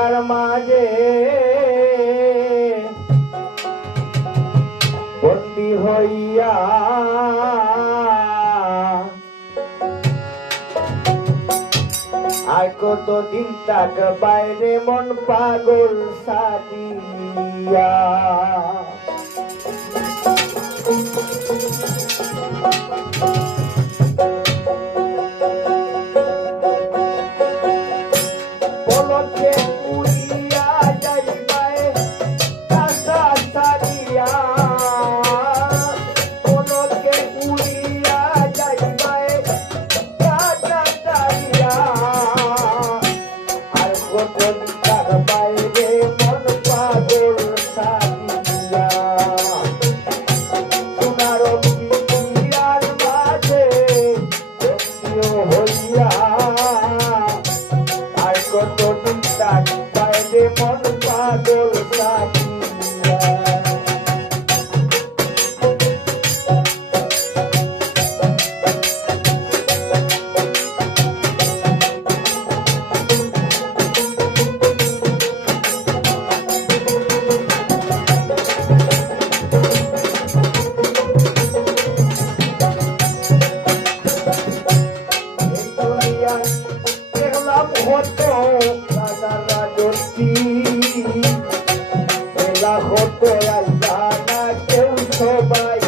আর মাঝে বন্দী হইয়া আর কতদিন তাক বাইরে মন পাগল সাজিয়া পলকে উড়িয়া যাইবায় কাঁচা সারিয়া পলকে উড়িয়া যাইবায় কাঁচা সারিয়া আর কতদিন তার বাইরে মন পাগল সাজিয়া সোনার পিয়ার মাঝে হইয়া কতদিন তার বাইরে মন পাগল সাজিয়া হতো রাজার রাজত্বী মেলা হতো আল্লাহ না কেউ সবাই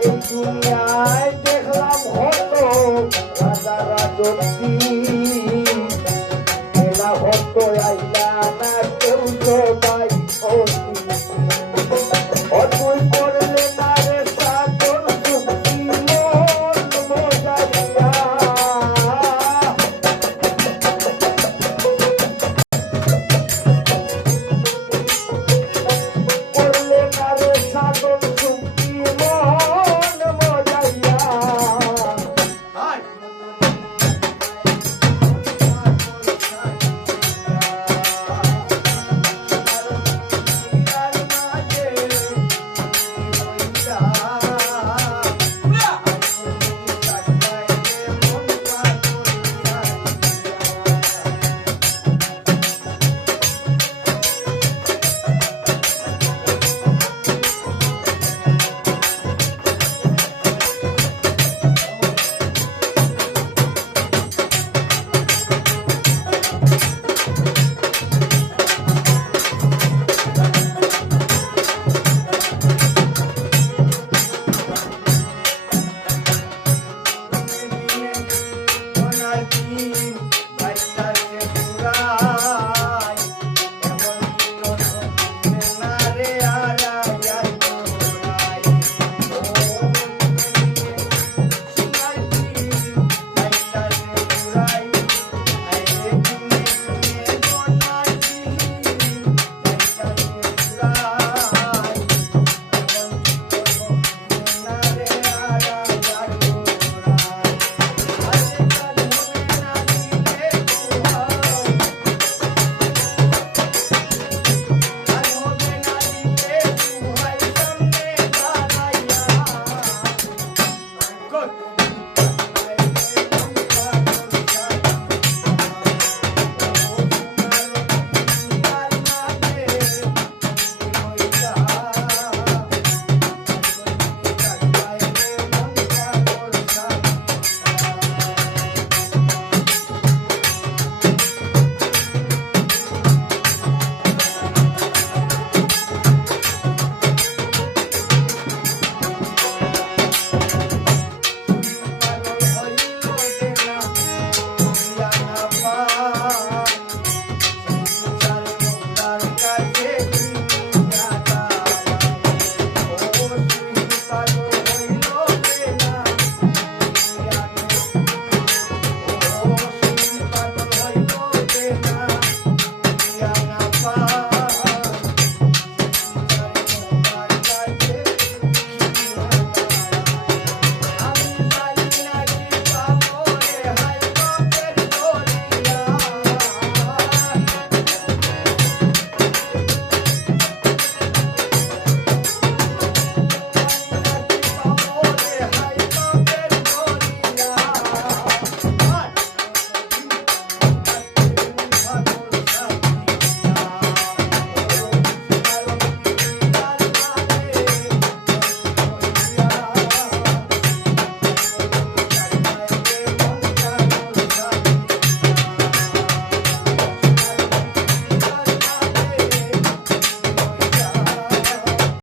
এই দুনিয়ায় দেখলাম হতো রাজার রাজত্বী হতো আইলা না কেউ সবাই